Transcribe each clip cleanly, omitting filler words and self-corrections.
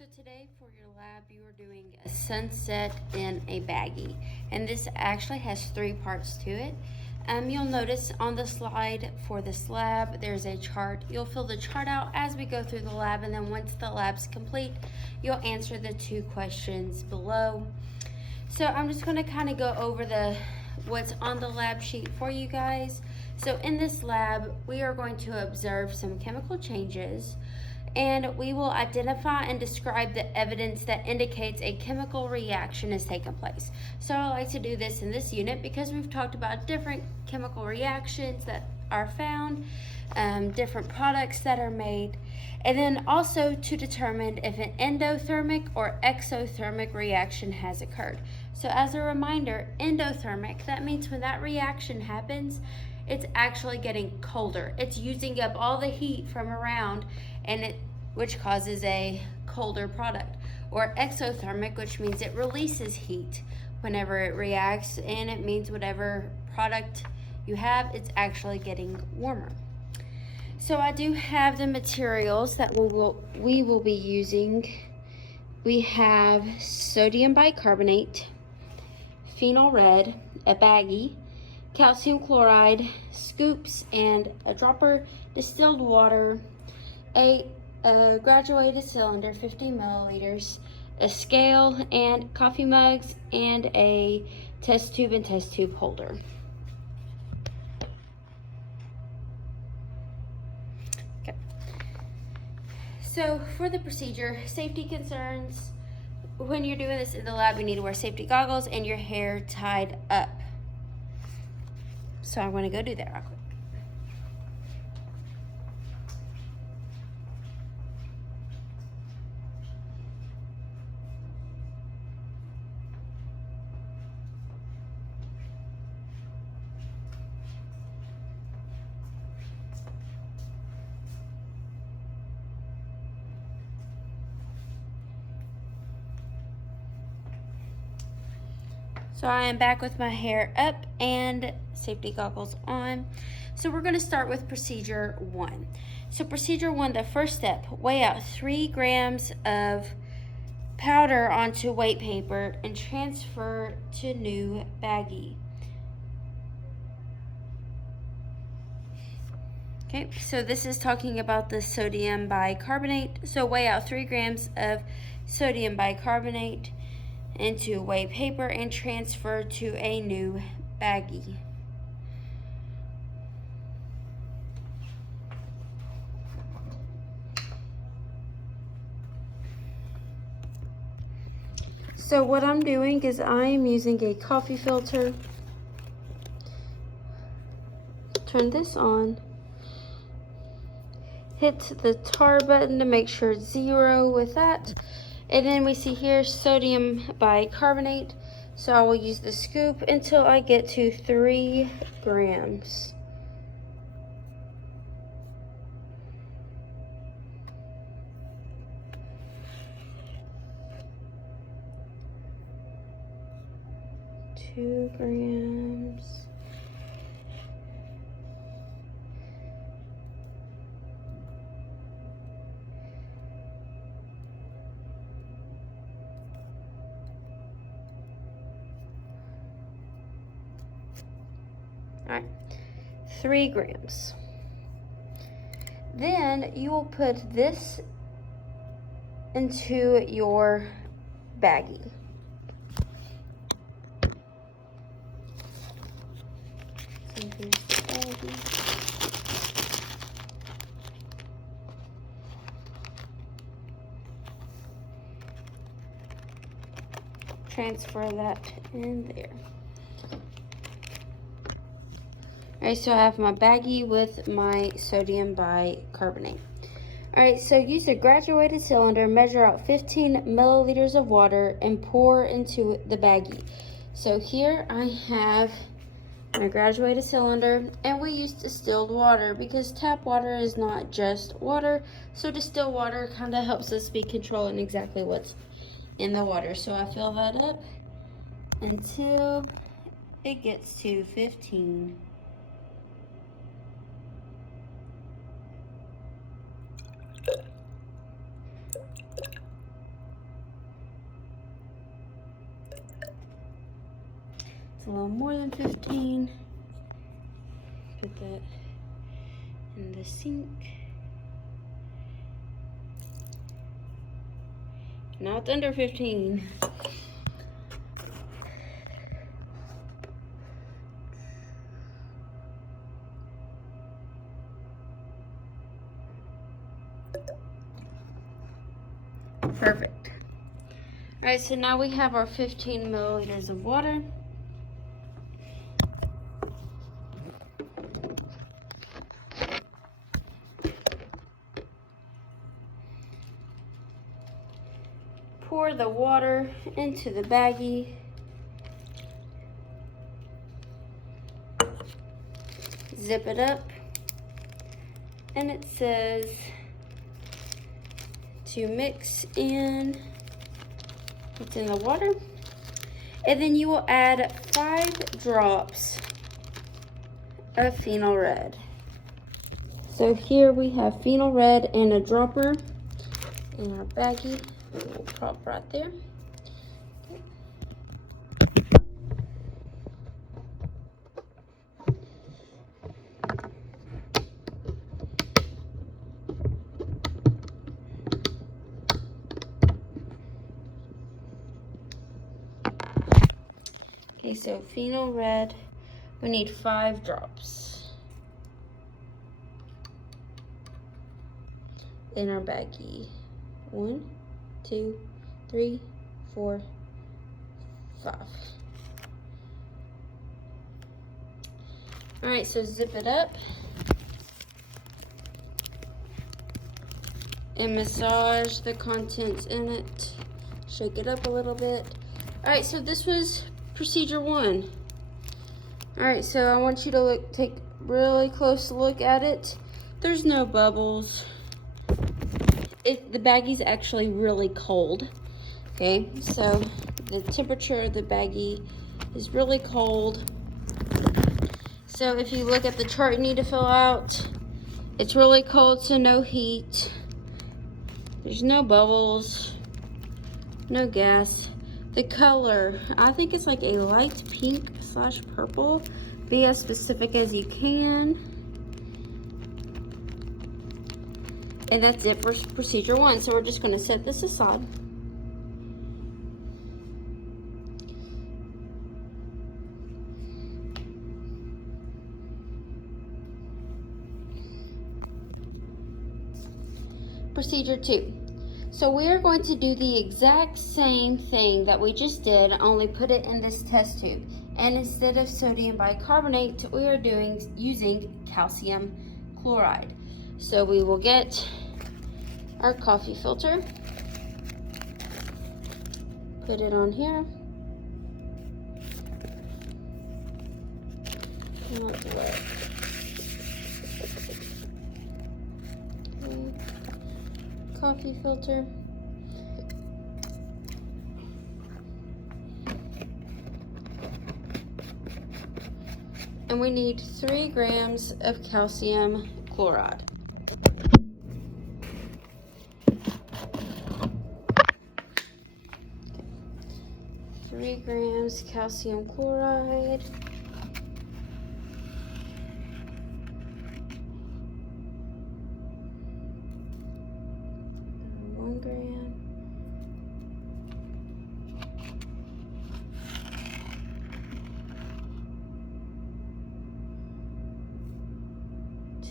So today for your lab, you are doing a sunset in a baggie. And this actually has 3 parts to it. You'll notice on the slide for this lab, there's a chart. You'll fill the chart out as we go through the lab, and then once the lab's complete, you'll answer the 2 questions below. So I'm just gonna kind of go over what's on the lab sheet for you guys. So in this lab, we are going to observe some chemical changes, and we will identify and describe the evidence that indicates a chemical reaction has taken place. So I like to do this in this unit because we've talked about different chemical reactions that are found, different products that are made, and then also to determine if an endothermic or exothermic reaction has occurred. So as a reminder, endothermic, that means when that reaction happens, it's actually getting colder. It's using up all the heat from around, which causes a colder product. Or exothermic, which means it releases heat whenever it reacts, and it means whatever product you have, it's actually getting warmer. So I do have the materials that we will be using. We have sodium bicarbonate, phenol red, a baggie, calcium chloride, scoops, and a dropper, distilled water, a graduated cylinder, 50 milliliters, a scale, and coffee mugs, and a test tube and test tube holder. Okay. So for the procedure, safety concerns, when you're doing this in the lab, you need to wear safety goggles and your hair tied up. So I'm going to go do that real quick. So I am back with my hair up and safety goggles on. So we're going to start with procedure 1. So procedure 1, the first step, weigh out 3 grams of powder onto weight paper and transfer to new baggie. Okay, so this is talking about the sodium bicarbonate. So weigh out 3 grams of sodium bicarbonate into weight paper and transfer to a new baggie. So what I'm doing is I am using a coffee filter. Turn this on. Hit the tar button to make sure it's 0 with that. And then we see here sodium bicarbonate. So I will use the scoop until I get to 3 grams. Two grams. All right, 3 grams. Then you will put this into your baggie. So here's the baggie. Transfer that in there. Alright, so I have my baggie with my sodium bicarbonate. Alright, so use a graduated cylinder, measure out 15 milliliters of water, and pour into the baggie. So here I have my graduated cylinder, and we use distilled water because tap water is not just water. So distilled water kind of helps us be controlling exactly what's in the water. So I fill that up until it gets to 15. It's a little more than 15. Put that in the sink. Now it's under 15. Perfect. All right, so now we have our 15 milliliters of water. Pour the water into the baggie. Zip it up. And it says to mix in what's in the water. And then you will add 5 drops of Phenol Red. So here we have Phenol Red and a dropper in our baggie. We'll prop right there. Okay, so Phenol Red, we need 5 drops in our baggie. 1, 2, 3, 4, 5. All right, so zip it up and massage the contents in it. Shake it up a little bit. All right, so this was procedure 1. All right, so I want you to take really close look at it. There's no bubbles. The baggie's actually really cold. Okay, so the temperature of the baggie is really cold. So if you look at the chart you need to fill out, it's really cold, so no heat. There's no bubbles, no gas. The color, I think it's like a light pink / purple. Be as specific as you can. And that's it for procedure 1. So we're just going to set this aside. Procedure 2. So we are going to do the exact same thing that we just did, only put it in this test tube. And instead of sodium bicarbonate, we are using calcium chloride. So we will get our coffee filter, put it on here. Coffee filter. And we need 3 grams of calcium chloride. Okay. 3 grams calcium chloride.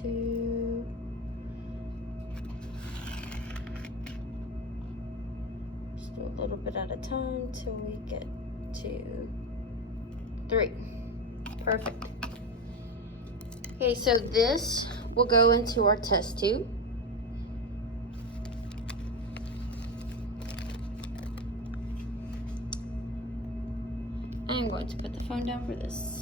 Two, just do a little bit at a time till we get to 3. Perfect. Okay, so this will go into our test tube. I'm going to put the phone down for this.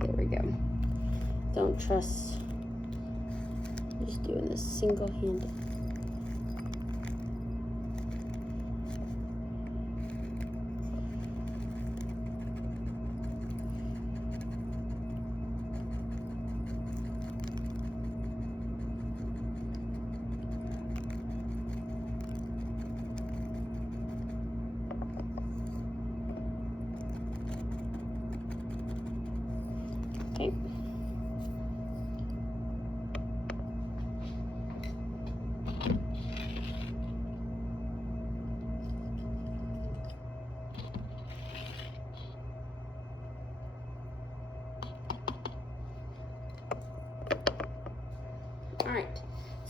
There we go. Don't trust. I'm just doing this single-handed.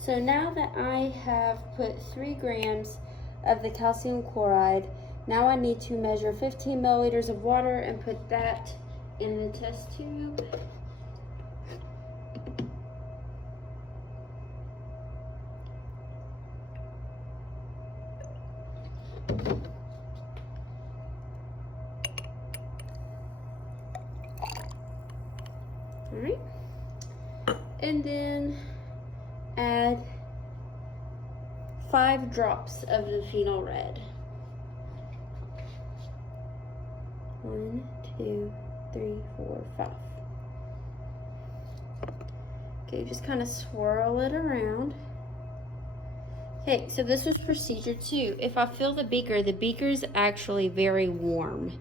So now that I have put 3 grams of the calcium chloride, now I need to measure 15 milliliters of water and put that in the test tube. Alright, and then add 5 drops of the phenol red. 1, 2, 3, 4, 5. Okay, just kind of swirl it around. Okay, so this was procedure 2. If I fill the beaker is actually very warm.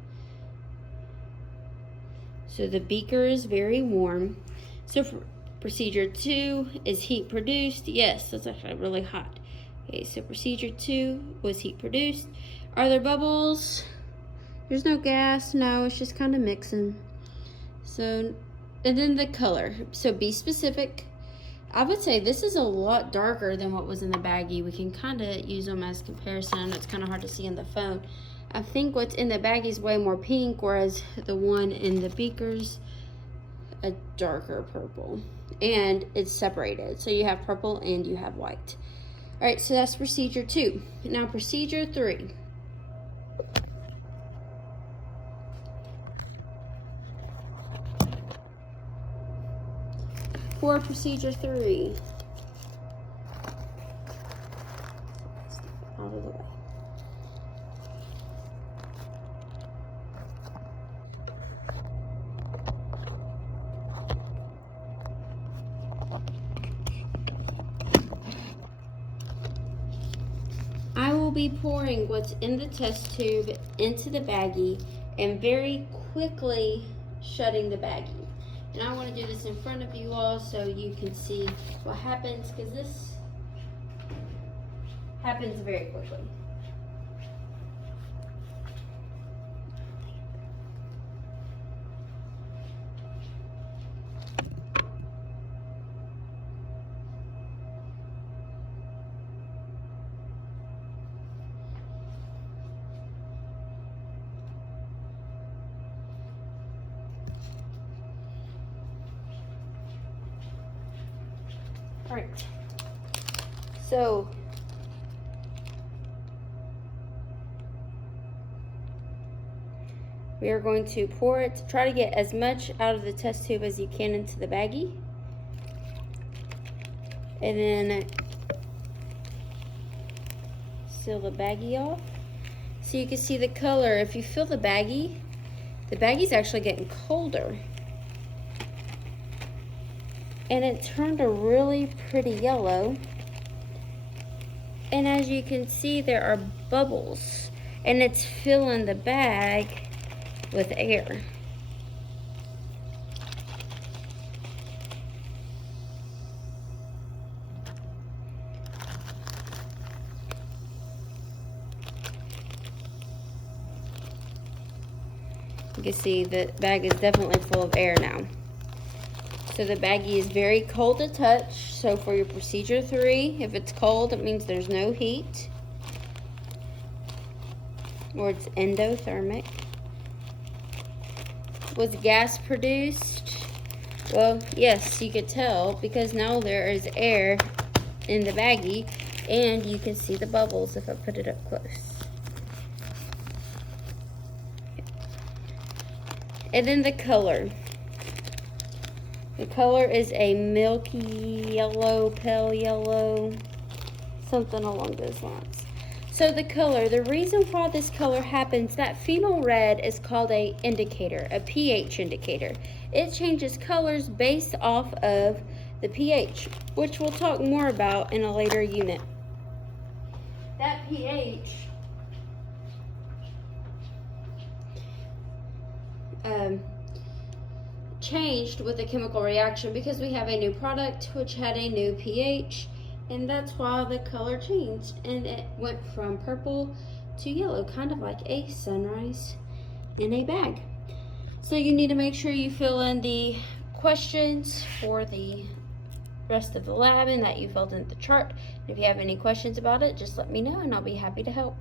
So the beaker is very warm. So for procedure 2 is heat produced. Yes, that's actually really hot. Okay, so procedure 2 was heat produced. Are there bubbles? There's no gas. No, it's just kind of mixing. So, and then the color. So be specific. I would say this is a lot darker than what was in the baggie. We can kind of use them as comparison. It's kind of hard to see in the phone. I think what's in the baggie is way more pink, whereas the one in the beaker's a darker purple. And it's separated. So you have purple and you have white. All right, so that's procedure 2. Now procedure 3. For procedure 3. Out of the way. I will be pouring what's in the test tube into the baggie and very quickly shutting the baggie. And I want to do this in front of you all so you can see what happens, because this happens very quickly. All right, so we are going to pour it, try to get as much out of the test tube as you can into the baggie. And then seal the baggie off. So you can see the color. If you fill the baggie's actually getting colder. And it turned a really pretty yellow. And as you can see, there are bubbles. And it's filling the bag with air. You can see the bag is definitely full of air now. So the baggie is very cold to touch. So for your procedure 3, if it's cold, it means there's no heat. Or it's endothermic. Was gas produced? Well, yes, you could tell, because now there is air in the baggie, and you can see the bubbles if I put it up close. And then the color. The color is a milky yellow, pale yellow, something along those lines. So the color, the reason why this color happens, that phenol red is called a indicator, a pH indicator. It changes colors based off of the pH, which we'll talk more about in a later unit. That pH changed with the chemical reaction because we have a new product which had a new pH, and that's why the color changed and it went from purple to yellow, kind of like a sunrise in a bag. So you need to make sure you fill in the questions for the rest of the lab and that you filled in the chart. If you have any questions about it, just let me know and I'll be happy to help.